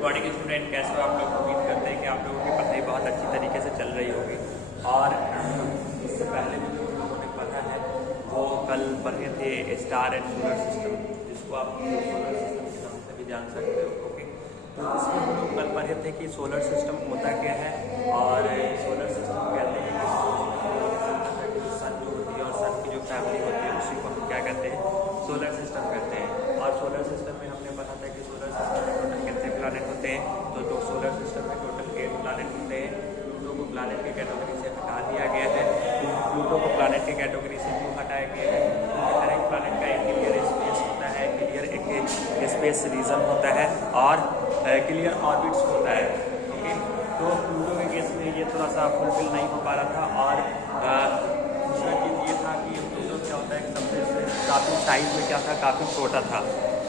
Good morning student, कैसे हो आप लोग। उम्मीद करते हैं कि आप लोगों की पढ़ाई बहुत अच्छी तरीके से चल रही होगी। और इससे पहले भी जो लोगों ने पढ़ा है वो कल पढ़े थे स्टार एंड सोलर सिस्टम, जिसको आप सोलर सिस्टम के नाम से भी जान सकते हो। ओके, तो इसमें हम लोग कल पढ़े थे कि सोलर सिस्टम होता क्या है और सोलर सिस्टम कहते हैं कि सन जो होती है और सन की जो फैमिली होती है उसी को हम क्या कहते हैं, सोलर सिस्टम कहते हैं। और सोलर सिस्टम में हमने पढ़ा था कि सोलर सिस्टम में टोटल कितने प्लैनेट होते हैं, तो सोलर सिस्टम में टोटल 8 प्लैनेट होते हैं। प्लूटो को प्लैनेट की कैटेगरी से हटा दिया गया है। प्लूटो को प्लैनेट की कैटेगरी से क्यों हटाया गया है, क्योंकि हर एक प्लैनेट का एक क्लियर स्पेस होता है, क्लियर एक स्पेस रीजन होता है और क्लियर ऑर्बिट्स होता है। ओके, तो प्लूटो के केस में ये थोड़ा सा फुलफिल नहीं हो पा रहा था। और दूसरा चीज़ ये था कि प्लूटो क्या होता है, सबसे काफ़ी साइज में क्या था, काफ़ी छोटा था,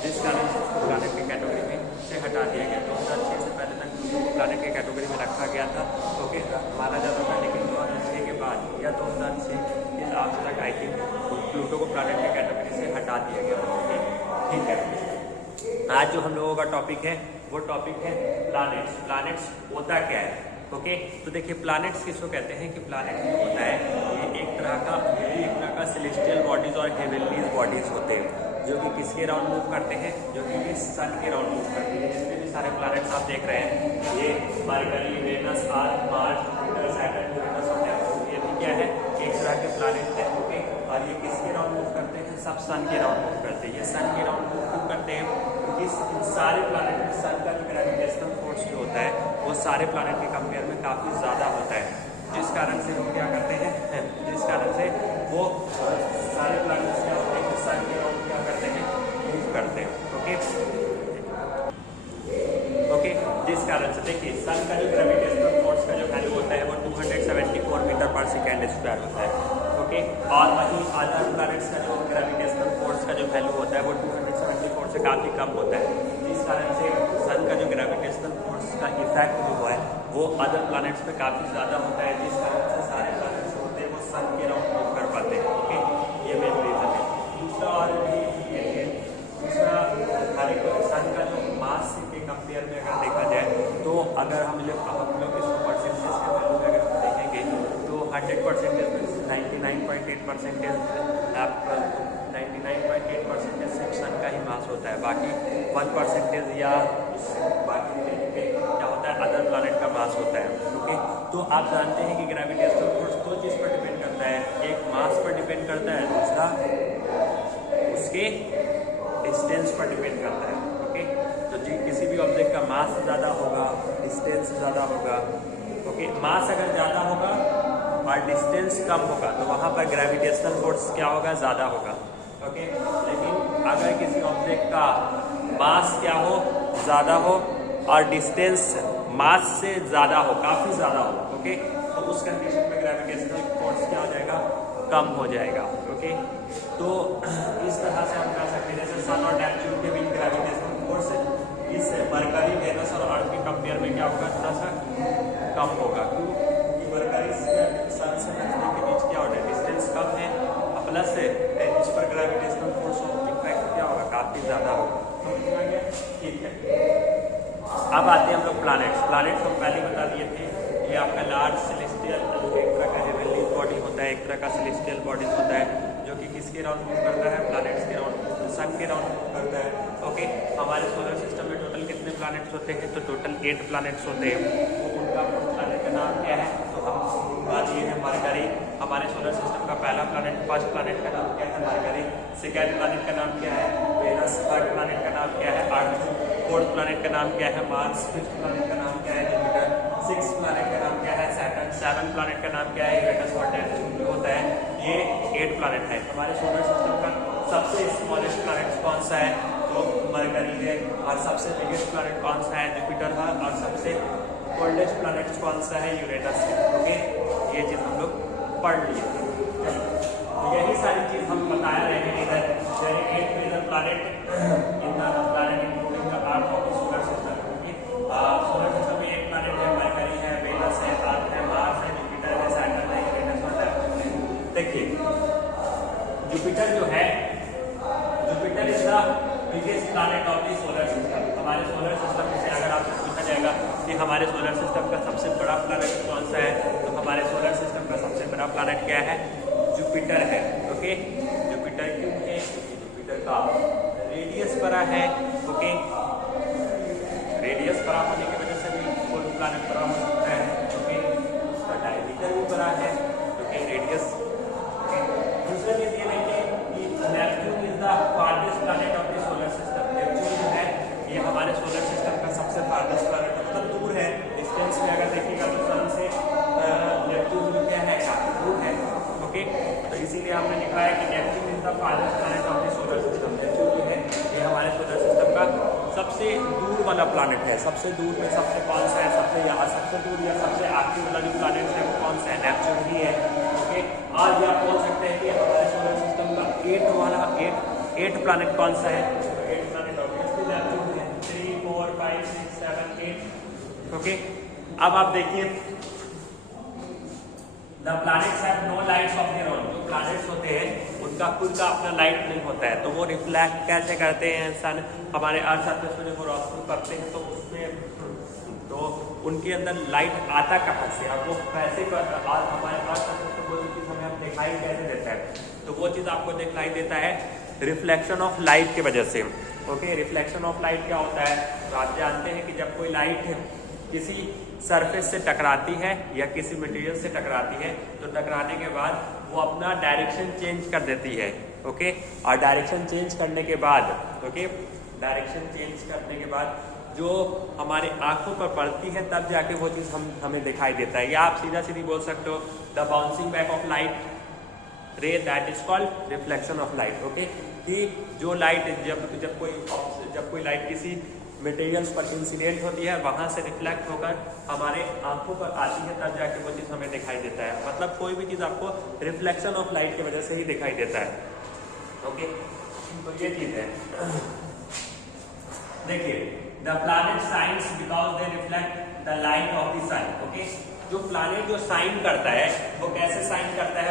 जिस कारण से उसको प्लैनेट की कैटेगरी में से हटा दिया गया। 2006 से पहले तक प्लूटो को प्लैनेट की कैटेगरी में रखा गया था। ओके, माना जाता था, लेकिन 2006 के बाद या 2006 के लास्ट तक आई थिंक प्लूटो को प्लैनेट की कैटेगरी से हटा दिया गया। ओके, ठीक है। आज जो हम लोगों का टॉपिक है वो टॉपिक है प्लैनेट्स। प्लैनेट्स होता क्या है। ओके, तो देखिए प्लैनेट्स किसको कहते हैं कि प्लैनेट जो होता है ये एक तरह का सेलेस्टियल बॉडीज और हेवनलीज बॉडीज होते हैं जो कि किसके राउंड मूव करते हैं, जो कि सन के राउंड मूव करते हैं। जितने भी सारे प्लैनेट्स आप देख रहे हैं, ये mercury, Venus, Earth, Mars, Jupiter, Saturn, Uranus और नेपच्यून, ये भी क्या है, एक तरह के प्लैनेट है। ओके, और ये किसके राउंड मूव करते हैं, सब सन के राउंड मूव करते हैं। ये सन के राउंड मूव क्यों करते हैं, क्योंकि इन सारे प्लैनेट में सन का जो ग्रेविटेशनल फोर्स जो होता है वो सारे प्लैनेट के कंपेयर में काफ़ी ज़्यादा होता है, जिस कारण से वो क्या करते हैं, जिस कारण से वो सारे प्लैनेट्स क्या होते हैं, सन के राउंड क्या करते हैं, मूव करते हैं। ओके, जिस कारण से देखिए सन का जो ग्रेविटेशनल फोर्स का जो वैल्यू होता है वो 274 मीटर पर सेकेंड स्क्वायर होता है। ओके, और वहीं अदर प्लैनेट्स का जो ग्रेविटेशनल फोर्स का जो वैल्यू होता है वो 274 से काफ़ी कम होता है, जिस कारण से सन का जो ग्रेविटेशनल फोर्स का इफेक्ट जो है वो अदर प्लैनेट्स पे काफ़ी ज़्यादा होता है, जिस कारण से सारे प्लैनेट्स होते हैं वो सन के राउंड मूव कर पाते हैं। ओके, ये मेन रीज़न है। दूसरा और भी दूसरा हर एक सन का जो मास के कंपेयर में अगर देखा जाए तो अगर हम लोग इसको परसेंटेज के वैल्यू में अगर हम देखेंगे तो 100% में 99.8% सिर्फ सन का ही मास होता है। बाकी 1% या बाकी क्या होता है, अदर प्लैनेट का मास होता है। ओके, तो आप जानते हैं कि ग्रेविटेशनल फोर्स दो चीज़ पर डिपेंड करता है, एक मास पर डिपेंड करता है, दूसरा उसके डिस्टेंस पर डिपेंड करता है। ओके, तो जी किसी भी ऑब्जेक्ट का मास ज़्यादा होगा, डिस्टेंस ज़्यादा होगा। ओके, मास अगर ज़्यादा होगा और डिस्टेंस कम होगा तो वहाँ पर ग्रेविटेशनल फोर्स क्या होगा, ज़्यादा होगा। ओके, लेकिन अगर किसी ऑब्जेक्ट का मास क्या हो, ज़्यादा हो और डिस्टेंस मास से ज़्यादा हो, काफ़ी ज़्यादा हो, ओके, तो उस कंडीशन में ग्रेविटेशनल फोर्स क्या हो जाएगा, कम हो जाएगा। ओके, तो इस तरह से हम कह सकते हैं जैसे सन और नेपच्यून के बीच ग्रेविटेशनल फोर्स इस मरकरी, वेनस और अर्थ के कंपेयर में क्या होगा, थोड़ा सा कम होगा। क्योंकि मरकरी सन से नजदीक के बीच क्या होता है, डिस्टेंस कम है, प्लस इस पर ग्रेविटेशनल फोर्स इफेक्ट क्या होगा, काफ़ी ज़्यादा होगा। ठीक है, अब आते हैं हम लोग प्लैनेट्स। प्लैनेट्स हम पहले बता दिए थे, ये आपका लार्ज सेलेस्टियल एक तरह का हेवनली बॉडी होता है, एक तरह का सेलेस्टियल बॉडी होता है जो कि किसके राउंड मूव करता है, प्लैनेट्स के राउंड, सन के राउंड मूव करता है। ओके, हमारे सोलर सिस्टम में टोटल कितने प्लैनेट्स होते हैं, तो टोटल 8 प्लैनेट्स होते हैं। वो उनका प्लैनेट का नाम क्या है, तो हम बात ये है मरकरी। हमारे सोलर सिस्टम का पहला प्लैनेट, फर्स्ट प्लैनेट का नाम क्या है, मरकरी। सेकेंड प्लैनेट का नाम क्या है, वेनस। थर्ड प्लैनेट का नाम क्या है, अर्थ। फोर्थ प्लैनेट का नाम क्या है, मार्स। फिफ्थ प्लैनेट का नाम क्या है, जुपिटर। सिक्स्थ प्लैनेट का नाम क्या है, सैटर्न। सेवंथ प्लैनेट का नाम क्या है, यूरेनस और नेपच्यून। जो होता है ये 8 प्लैनेट है। हमारे सोलर सिस्टम का सबसे स्मॉलेस्ट प्लैनेट कौन सा है, तो मरकरी है। और सबसे बिगेस्ट प्लैनेट कौन सा है, जुपिटर है। और सबसे कोल्डेस्ट प्लैनेट कौन सा है, यूरेनस है। ओके, ये चीज़ हम लोग पढ़ लिए। तो यही सारी चीज़ हम बता रहे हैं इधर। 8 major planet in the planet including the earth of the solar system. Solar system में 1 प्लैनेट है, मरकरी है, वेनस है, अर्थ है, मार्स है, जुपिटर है, सैटर्न है, यूरेनस और नेपच्यून है। देखिए जुपिटर जो है, Jupiter is the biggest planet of the solar system. हमारे सोलर सिस्टम में से अगर आप कि हमारे सोलर सिस्टम का सबसे बड़ा प्लैनेट कौन सा है, तो हमारे सोलर सिस्टम का सबसे बड़ा प्लैनेट क्या है, जुपिटर है। ओके, जुपिटर क्यों है, जुपिटर का रेडियस बड़ा है। ओके, रेडियस बड़ा होने की वजह से भी कोई प्लैनेट बड़ा हो सकता है। ओके, उसका डायमीटर भी बड़ा है, ओके, रेडियस। दूसरा चीज ये देखिए कि Neptune is the farthest planet of the solar system. Neptune जो है ये हमारे सोलर सिस्टम का सबसे फार्देस्ट प्लैनेट है, मतलब दूर है। डिस्टेंस में अगर देखिएगा तो सन से नेपच्यून जो क्या है काफी दूर है। ओके, तो इसीलिए हमने लिखा है कि Neptune is the farthest planet of the solar system. Neptune जो है ये हमारे सोलर सिस्टम का सबसे दूर वाला प्लैनेट है। सबसे दूर में सबसे कौन सा है, सबसे दूर या सबसे आखिरी वाला जो प्लैनेट है वो कौन सा है, नेपच्यून ही है। ओके, आज आप बोल सकते हैं कि हमारे सोलर सिस्टम का 8 प्लैनेट कौन सा है, तो 8 प्लैनेट ऑब्वियसली नेपच्यून है। 3 4 5 6 7 8। ओके, अब आप देखिए the planets have no lights of their own. जो प्लैनेट्स होते हैं उनका खुद का अपना लाइट नहीं होता है, तो वो रिफ्लेक्ट कैसे करते हैं, सन हमारे अर्थ एटमॉस्फेयर को रोशनी करते हैं, तो उसमें तो उनके अंदर लाइट आता कहाँ से, अब वो कैसे आज हमारे अर्थ एटमॉस्फेयर को चीज़ हमें अब दिखाई कैसे देता है, तो वो चीज़ आपको दिखाई देता है रिफ्लेक्शन ऑफ लाइट की वजह से। ओके, रिफ्लेक्शन ऑफ लाइट क्या होता है, तो आप जानते हैं कि जब कोई लाइट किसी सरफेस से टकराती है या किसी मटेरियल से टकराती है, तो टकराने के बाद वो अपना डायरेक्शन चेंज कर देती है। ओके, और डायरेक्शन चेंज करने के बाद डायरेक्शन चेंज करने के बाद जो हमारे आंखों पर पड़ती है तब जाके वो चीज़ हमें दिखाई देता है। या आप सीधा सीधी बोल सकते हो the bouncing back of light रे that is called reflection of light. Okay, कि जो लाइट जब कोई लाइट किसी मटेरियल्स पर इंसिडेंट होती है, वहां से रिफ्लेक्ट होकर हमारे आंखों पर आती है, तब जाके वो चीज़ हमें दिखाई देता है। मतलब कोई भी चीज़ आपको रिफ्लेक्शन ऑफ लाइट की वजह से ही दिखाई देता है। ओके, तो ये चीज़ है। देखिए the planet shines because they reflect the light of the sun. Okay, जो प्लैनेट जो शाइन करता है वो कैसे शाइन करता है,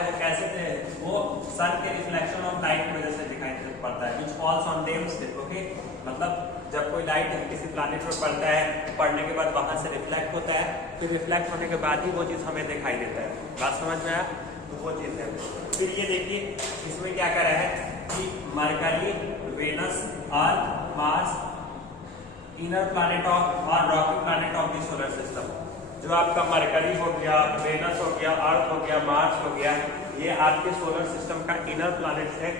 वो सन के रिफ्लेक्शन ऑफ लाइट की वजह से दिखाई पड़ता है, which falls on them। Okay, मतलब जब कोई लाइट किसी प्लैनेट पर पड़ता है, पड़ने के बाद वहां से रिफ्लेक्ट होता है, फिर रिफ्लेक्ट होने के बाद ही वो चीज़ हमें दिखाई देता है। बात समझ में आया, तो वो चीज़ है। फिर ये देखिए इसमें क्या कर रहा है कि Mercury, Venus, Earth, Mars, inner planet of और rocky planet of the solar system. जो आपका मरकरी हो गया, वेनस हो गया, अर्थ हो गया, मार्स हो गया, ये आपके सोलर सिस्टम का इनर प्लैनेट है,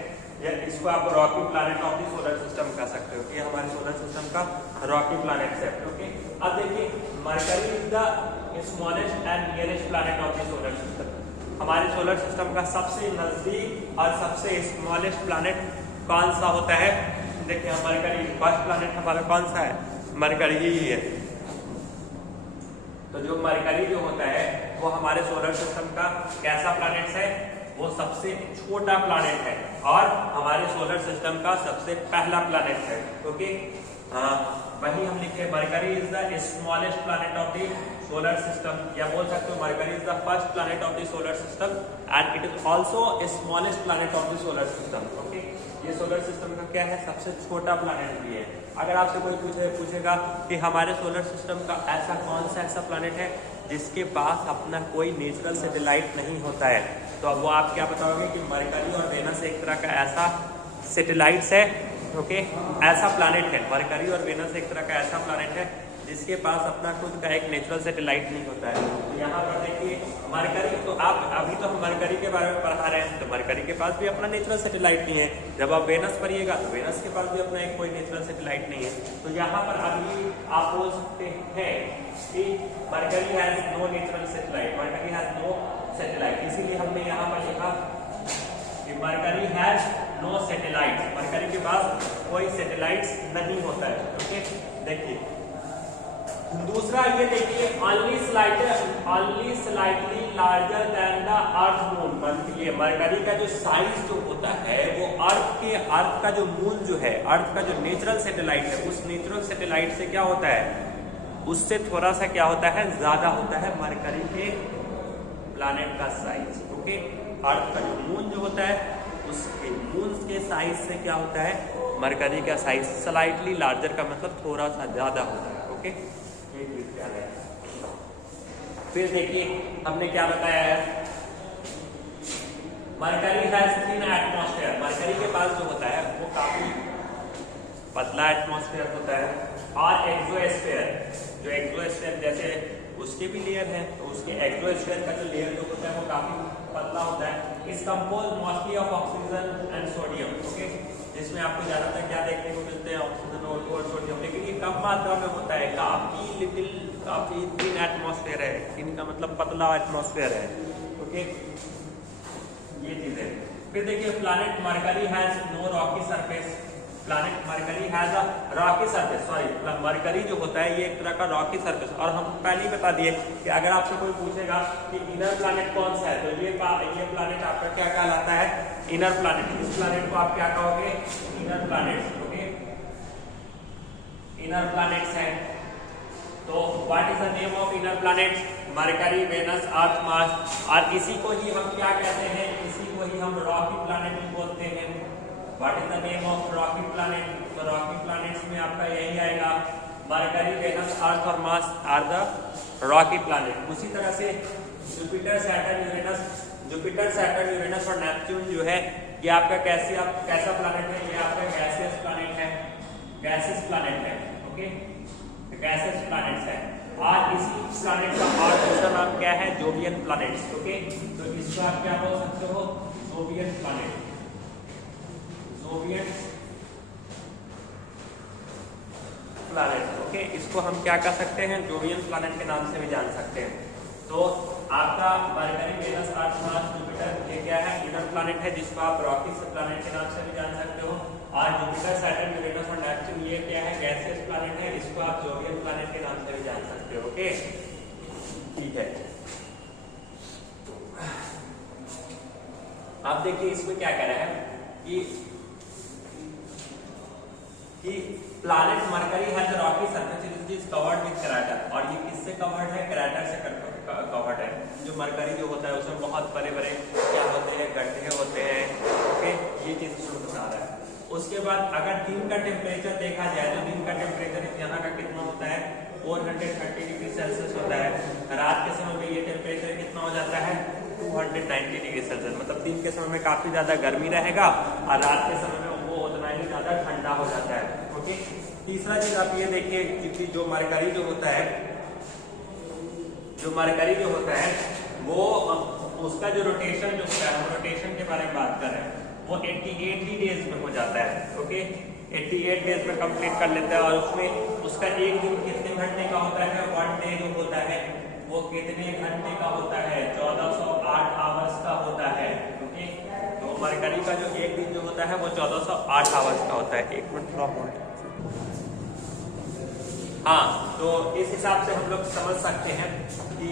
या इसको आप Rocky planet of the solar system कह सकते हो। ये हमारे सोलर सिस्टम का रॉकी प्लैनेट है। ओके, अब देखिए mercury is the smallest and nearest planet of the solar system. हमारे सोलर सिस्टम का सबसे नजदीक और सबसे स्मॉलेस्ट प्लैनेट कौन सा होता है, देखिए मरकरी फर्स्ट प्लैनेट हमारा कौन सा है, मरकरी ही है। तो जो मरकरी जो होता है वो हमारे सोलर सिस्टम का कैसा प्लैनेट है, वो सबसे छोटा प्लैनेट है और हमारे सोलर सिस्टम का सबसे पहला प्लैनेट है। ओके, वही हम लिखे mercury is the smallest planet of the solar system, या बोल सकते हो mercury is the first planet of the solar system and it is also smallest planet of the solar system. Okay, ये solar system का क्या है, सबसे छोटा प्लैनेट भी है। अगर आपसे कोई पूछेगा कि हमारे सोलर सिस्टम का ऐसा कौन सा ऐसा प्लैनेट है जिसके पास अपना कोई नेचुरल सैटेलाइट नहीं होता है, तो वो आप क्या बताओगे कि मरकरी और वेनस एक तरह का ऐसा सैटेलाइट्स है। ओके, ऐसा प्लैनेट है, मरकरी और वेनस एक तरह का ऐसा प्लैनेट है जिसके पास अपना खुद का एक नेचुरल सैटेलाइट नहीं होता है। तो यहाँ पर देखिए मरकरी, तो आप अभी तो हम मरकरी के बारे में पढ़ा रहे हैं, तो मरकरी के पास भी अपना नेचुरल सैटेलाइट नहीं है। जब आप वेनस पढ़िएगा तो वेनस के पास भी अपना एक कोई नेचुरल सैटेलाइट नहीं है। तो यहाँ पर अभी आप बोल सकते हैं कि Mercury has no natural satellite, Mercury has no satellite, इसीलिए हमने यहाँ पर लिखा कि Mercury has no satellite, Mercury के पास कोई सैटेलाइट्स नहीं होता है। ओके, देखिए दूसरा ये देखिए only slightly larger than the earth moon. मतलब मरकरी का जो साइज जो होता है वो अर्थ का जो मून जो है, अर्थ का जो नेचुरल सैटेलाइट है, उस नेचुरल सैटेलाइट से क्या होता है, उससे थोड़ा सा क्या होता है, ज्यादा होता है मरकरी के प्लैनेट का साइज। ओके, अर्थ का जो मून जो होता है उसके मून के साइज से क्या होता है, मरकरी का साइज स्लाइटली लार्जर का मतलब थोड़ा सा ज्यादा होता है। ओके, ये चीज ध्यान रखना। फिर देखिए हमने क्या बताया है, mercury has thin atmosphere, mercury के पास जो होता है वो काफी पतला एटमॉस्फेयर होता है, और एक्सोस्फेयर, जो एक्सोस्फेयर जैसे उसके भी लेयर है, तो उसके एक्सोस्फेयर का जो लेयर जो होता है वो काफी पतला होता है। इस compose mostly of oxygen and sodium, okay, जिसमें आपको ज्यादातर क्या देखने को मिलते हैं, ऑक्सीजन और सोडियम, लेकिन ये कम मात्रा में होता है, काफी थिन एटमॉस्फेयर है, थिन का मतलब पतला एटमॉस्फेयर है, ओके, ये चीज है। फिर देखिए planet Mercury has no rocky surface, planet Mercury has a rocky surface, sorry Mercury जो होता है ये एक तरह का रॉकी सरफेस, और हम पहले ही बता दिए कि अगर आपसे कोई पूछेगा कि इनर प्लैनेट कौन सा है, तो ये प्लैनेट आपका क्या कहलाता है, इनर प्लैनेट। इस प्लैनेट को आप क्या कहोगे, inner planets, okay, inner planets है। तो what is the name of inner planets, Mercury, Venus, Earth, Mars, और इसी को ही हम क्या कहते हैं, इसी को ही हम रॉकी प्लैनेट भी बोलते हैं। What is the name of rocky planet, तो रॉकी प्लैनेट्स में आपका यही आएगा, मरकरी, वेनस, अर्थ और Mars are the rocky planet. उसी तरह से जुपिटर, सैटर्न, यूरेनस और नेपच्यून जो है ये आपका कैसा प्लैनेट है, ये आपका गैसियस प्लैनेट है, गैसियस प्लैनेट है, ओके, गैसियस प्लैनेट्स है। और इसी प्लैनेट का और दूसरा नाम क्या है, जोवियन प्लैनेट्स, ओके, तो इसको आप क्या बोल सकते हो, Jovian planet, Jovian planet, okay, इसको हम क्या कर सकते हैं, जोवियन प्लैनेट के नाम से भी जान सकते हैं। तो आपका mercury, Venus, Earth, Mars, Jupiter ये क्या है, इनर प्लैनेट है, जिसको आप रॉकी प्लैनेट के नाम से भी जान सकते हो, और जुपिटर, सैटर्न, यूरेनस और नेपच्यून ये क्या है, गैसियस प्लैनेट है, इसको आप जोवियन प्लैनेट के नाम से भी जान सकते हो, ओके, ठीक है। आप देखिए इसमें क्या कह रहा है कि planet Mercury has a rocky surface which is covered with crater, और ये किससे कवर्ड है, क्रेटर से कवर्ड है। जो मरकरी जो होता है उसमें बहुत बड़े बड़े क्या होते हैं, गड्ढे होते हैं, ओके, ये चीज इसमें बता रहा है। उसके बाद अगर दिन का टेम्परेचर देखा जाए तो दिन का टेम्परेचर यहाँ का कितना होता है, 430 डिग्री सेल्सियस होता है। रात के समय में ये टेम्परेचर कितना हो जाता है, 290 डिग्री सेल्सियस, मतलब दिन के समय में काफी ज्यादा गर्मी रहेगा और रात के समय में वो उतना ही ज्यादा ठंडा हो जाता है, ओके। तीसरा चीज आप ये देखिए कि जो मरकरी जो होता है, वो उसका जो रोटेशन जो होता है, हम रोटेशन के बारे में बात कर रहे हैं, वो 88 डेज में हो जाता है, ओके, 88 डेज में कंप्लीट कर लेता है। और उसमें उसका एक दिन कितने घंटे का होता है, वन डे जो होता है वो कितने घंटे का होता है, 1408 आवर्स का होता है, ओके। तो मरकरी का जो एक दिन जो होता है वो 1408 आवर्स का होता है। एक मिनट थोड़ा होल्ड, हाँ, तो इस हिसाब से हम लोग समझ सकते हैं कि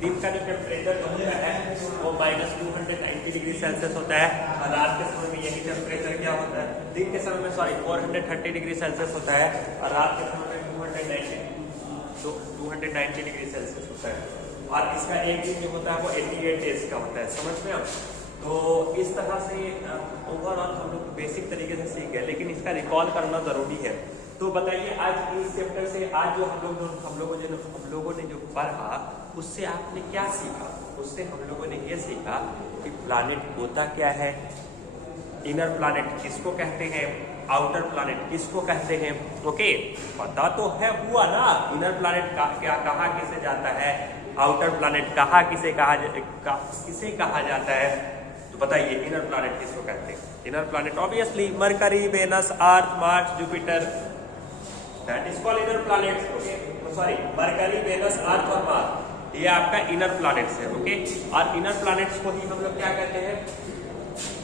दिन का जो टेम्परेचर जो होता है वो -290 डिग्री सेल्सियस होता है, और रात के समय में यही टेम्परेचर क्या होता है, दिन के समय में 430 डिग्री सेल्सियस होता है, और रात के समय में 290 डिग्री सेल्सियस होता है। और इसका एक दिन जो होता है वो 88 डेज का होता है, समझ में आप। तो इस तरह से ओवरऑल हम लोग बेसिक तरीके से सीख गए, लेकिन इसका रिकॉल करना जरूरी है। तो बताइए आज इस चैप्टर से आज जो हम लोगों ने जो पढ़ा उससे आपने क्या सीखा, उससे हम लोगों ने ये सीखा कि प्लैनेट होता क्या है, इनर प्लैनेट किसको कहते हैं, आउटर प्लैनेट किसको कहते हैं, ओके, पता तो है हुआ ना, इनर प्लैनेट क्या कहाँ किसे जाता है, आउटर प्लैनेट कहाँ किसे कहा जाता है। तो बताइए इनर प्लैनेट किसको कहते हैं, inner planet obviously Mercury, Venus, Earth, Mars, Jupiter, that is called inner planets, okay, sorry, Mercury, Venus, Earth और मार्स ये आपका इनर प्लैनेट्स है, ओके। और इनर प्लैनेट्स को ही हम लोग क्या कहते हैं,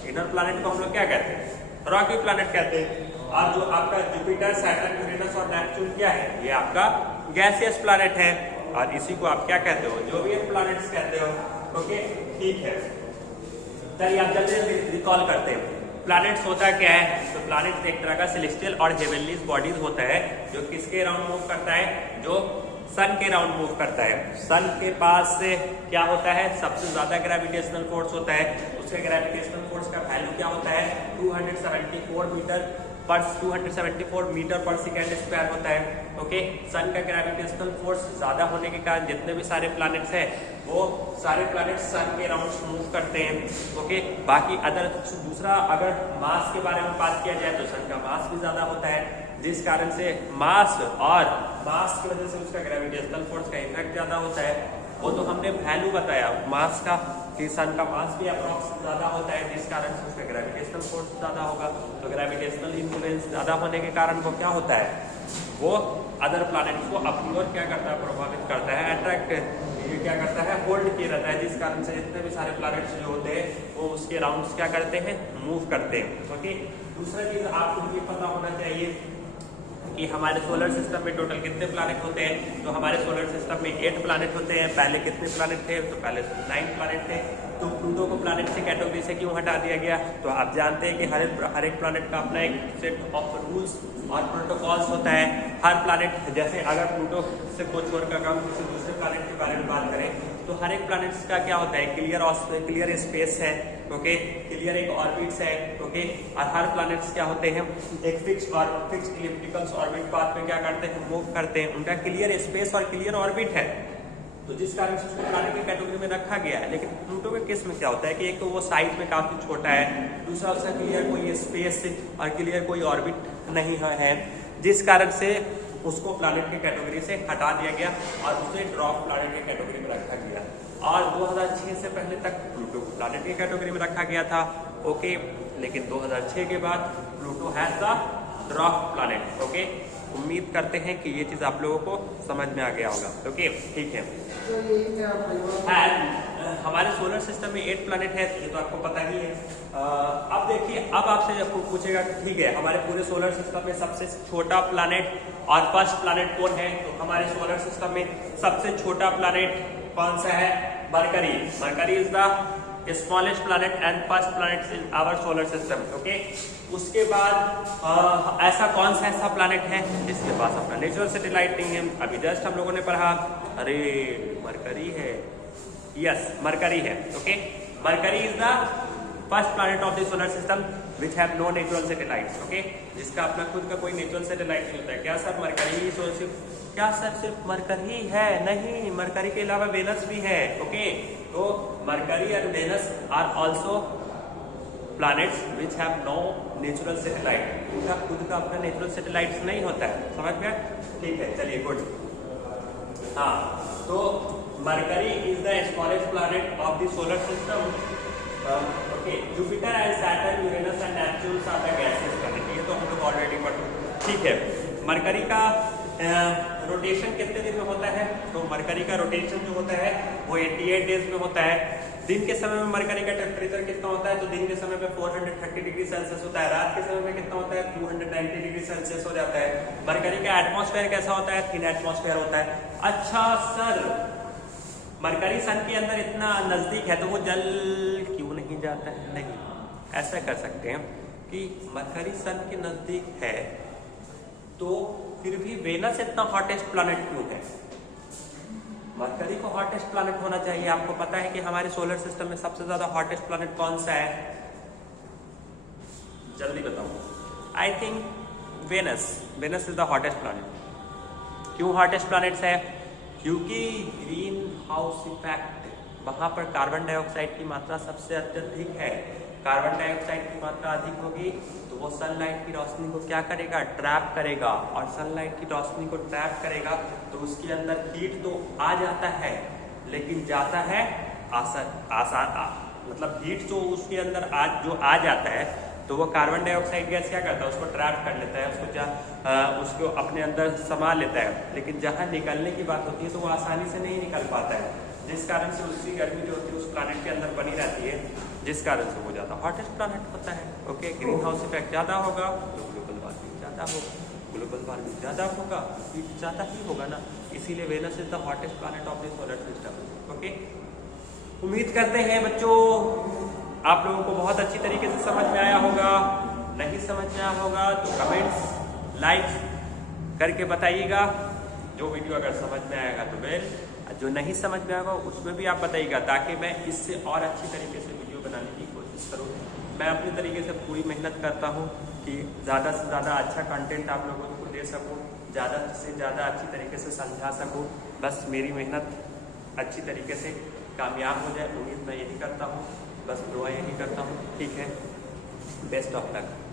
इनर प्लैनेट को हम लोग क्या कहते हैं, रॉकी प्लैनेट कहते हैं। और जो आपका जुपिटर, सैटर्न, यूरेनस और नेपच्यून क्या है, ये आपका गैसियस प्लैनेट है, और इसी को आप क्या कहते हो, जोवियन प्लैनेट्स कहते हो, ओके, ठीक है। चलिए आप जल्दी जल्दी रिकॉल करते हैं, प्लैनेट्स होता क्या है। तो प्लैनेट्स एक तरह का सेलेस्टियल और हेवनली बॉडीज होता है जो किसके राउंड मूव करता है, जो सन के राउंड मूव करता है। सन के पास से क्या होता है, सबसे ज्यादा ग्रेविटेशनल फोर्स होता है, उसके ग्रेविटेशनल फोर्स का वैल्यू क्या होता है 274 मीटर पर 274 मीटर पर सेकेंड स्क्वायर होता है। ओके, सन का ग्रेविटेशनल फोर्स ज्यादा होने के कारण जितने भी सारे प्लैनेट्स हैं वो सारे प्लैनेट्स सन के अराउंड मूव करते हैं। ओके, बाकी अदर दूसरा अगर मास के बारे में बात किया जाए तो सन का मास भी ज्यादा होता है, जिस कारण से मास की वजह से उसका ग्रेविटेशनल फोर्स का इफेक्ट ज्यादा होता है। वो तो हमने वैल्यू बताया मास का कि सन का मास भी अप्रॉक्स ज्यादा होता है, जिस कारण से उसका ग्रेविटेशनल फोर्स ज्यादा होगा। तो ग्रेविटेशनल इन्फ्लुएंस ज्यादा होने के कारण वो क्या होता है, वो अदर प्लैनेट्स को अपनी ओर क्या करता है, प्रभावित करता है, अट्रैक्ट ये क्या करता है, होल्ड किया रहता है, जिस कारण से जितने भी सारे प्लैनेट्स जो होते हैं वो उसके अराउंड क्या करते हैं, मूव करते हैं। ओके, दूसरा चीज आपको ये पता होना चाहिए कि हमारे सोलर सिस्टम में टोटल कितने प्लैनेट होते हैं। तो हमारे सोलर सिस्टम में 8 प्लैनेट होते हैं। पहले कितने प्लैनेट थे, तो पहले 9 प्लैनेट थे। तो प्लूटो को प्लैनेट से कैटेगरी से क्यों हटा दिया गया, तो आप जानते हैं कि हर एक प्लैनेट का अपना एक सेट ऑफ रूल्स और प्रोटोकॉल्स होता है। हर प्लैनेट, जैसे अगर प्लूटो से को छोड़कर हम किसी दूसरे प्लैनेट के बारे में बात करें तो हर एक प्लैनेट्स का क्या होता है, क्लियर स्पेस है। ओके, क्लियर एक ऑर्बिट्स है। ओके, और हर प्लैनेट्स क्या होते हैं, एक फिक्स्ड इलिप्टिकल ऑर्बिट पाथ पे क्या करते हैं, मूव करते हैं। उनका क्लियर स्पेस और क्लियर ऑर्बिट है, तो जिस कारण से उसको प्लैनेट की कैटेगरी में रखा गया है। लेकिन प्लूटो के केस में क्या होता है कि एक तो वो साइज में काफी छोटा है, दूसरा उसका क्लियर कोई स्पेस और क्लियर कोई ऑर्बिट नहीं है, जिस कारण से उसको प्लैनेट की कैटेगरी से हटा दिया गया और उसे ड्रॉप प्लैनेट की कैटेगरी में रखा गया। और 2006 से पहले तक प्लूटो को प्लैनेट की कैटेगरी में रखा गया था। ओके, लेकिन 2006 के बाद Pluto has the drop planet. Okay, उम्मीद करते हैं कि ये चीज आप लोगों को समझ में आ गया होगा। ओके, ठीक है। हमारे सोलर सिस्टम में 8 प्लैनेट है, ये तो आपको पता ही है। अब देखिए, अब आपसे पूछेगा ठीक है, हमारे पूरे सोलर सिस्टम में सबसे छोटा प्लैनेट और फर्स्ट प्लैनेट कौन है। तो हमारे सोलर सिस्टम में सबसे छोटा प्लैनेट कौन सा है, Mercury. Mercury is the smallest planet and first planet in our solar system. Okay, उसके बाद ऐसा कौन सा ऐसा प्लैनेट है जिसके पास अपना नेचुरल सैटेलाइट नहीं है। अभी जस्ट हम लोगों ने पढ़ा, अरे मरकरी है, यस मरकरी है। Okay, Mercury is the first planet of the solar system which have no natural satellites. Okay, जिसका अपना खुद का कोई नेचुरल सैटेलाइट नहीं होता है। क्या सर मरकरी ही क्या सर सिर्फ मरकरी है, नहीं, मरकरी के अलावा वेनस भी है। ओके, तो मरकरी और Venus are also planets which have no natural satellite. उनका खुद का अपना नेचुरल सैटेलाइट्स नहीं होता है, समझ में? ठीक है, चलिए गुड। हाँ, तो Mercury is the smallest planet of the solar system. Okay, Jupiter and Saturn, Uranus and Neptune are the gases planet. ये तो हम लोग ऑलरेडी पढ़ चुके। ठीक है, मरकरी का रोटेशन कितने दिन में होता है, तो मरकरी का रोटेशन जो होता है वो 88 डेज में होता है। दिन के समय में मरकरी का टेम्परेचर कितना होता है, तो दिन के समय में 430 डिग्री सेल्सियस होता है। रात के समय में कितना होता है, 290 डिग्री सेल्सियस हो जाता है। मरकरी का एटमॉस्फेयर कैसा होता है, थिन एटमॉस्फेयर होता है। अच्छा सर, मरकरी सन के अंदर इतना नजदीक है तो वो जल क्यों नहीं जाता है? नहीं, ऐसा कर सकते हैं कि मरकरी सन के नजदीक है तो फिर भी वेनस इतना हॉटेस्ट प्लैनेट क्यों है? मरकरी को हॉटेस्ट प्लैनेट होना चाहिए। आपको पता है कि हमारे सोलर सिस्टम में सबसे ज्यादा हॉटेस्ट प्लैनेट कौन सा है, जल्दी बताओ। I think Venus. Venus is the hottest planet. क्यों हॉटेस्ट प्लैनेट है? क्योंकि ग्रीन हाउस इफेक्ट, वहां पर कार्बन डाइऑक्साइड की मात्रा सबसे अत्यधिक है। कार्बन डाइऑक्साइड की मात्रा अधिक होगी तो वो सनलाइट की रोशनी को क्या करेगा, ट्रैप करेगा। और सनलाइट की रोशनी को ट्रैप करेगा तो उसके अंदर हीट तो आ जाता है, लेकिन जाता है मतलब हीट जो उसके अंदर जो आ जाता है तो वो कार्बन डाइऑक्साइड गैस क्या करता है, उसको ट्रैप कर लेता है, उसको अपने अंदर समा लेता है। लेकिन जहाँ निकलने की बात होती है तो वो आसानी से नहीं निकल पाता है, जिस कारण से उसकी गर्मी जो होती है उस प्लैनेट के अंदर बनी रहती है, जिस कारण से वो ज़्यादा हॉटेस्ट प्लैनेट होता है। ओके, ग्रीन हाउस इफेक्ट ज़्यादा होगा तो ग्लोबल वार्मिंग ज़्यादा होगा, ग्लोबल वार्मिंग ज़्यादा होगा, हीट ज़्यादा ही होगा ना। इसीलिए Venus is the hottest planet of the solar system. Okay, उम्मीद करते हैं बच्चों आप लोगों को बहुत अच्छी तरीके से समझ में आया होगा। नहीं समझ में आया होगा तो कमेंट्स लाइक करके बताइएगा। जो वीडियो अगर समझ में आएगा तो वेल, जो नहीं समझ में आएगा उसमें भी आप बताइएगा, ताकि मैं इससे और अच्छी तरीके से वीडियो बनाने की कोशिश करूँ। मैं अपनी तरीके से पूरी मेहनत करता हूँ कि ज़्यादा से ज़्यादा अच्छा कंटेंट आप लोगों को दे सकूँ, ज़्यादा से ज़्यादा अच्छी तरीके से समझा सकूँ। बस मेरी मेहनत अच्छी तरीके से कामयाब हो जाए, उम्मीद मैं यही करता हूँ, बस दुआ यही करता हूँ। ठीक है, बेस्ट ऑफ लक।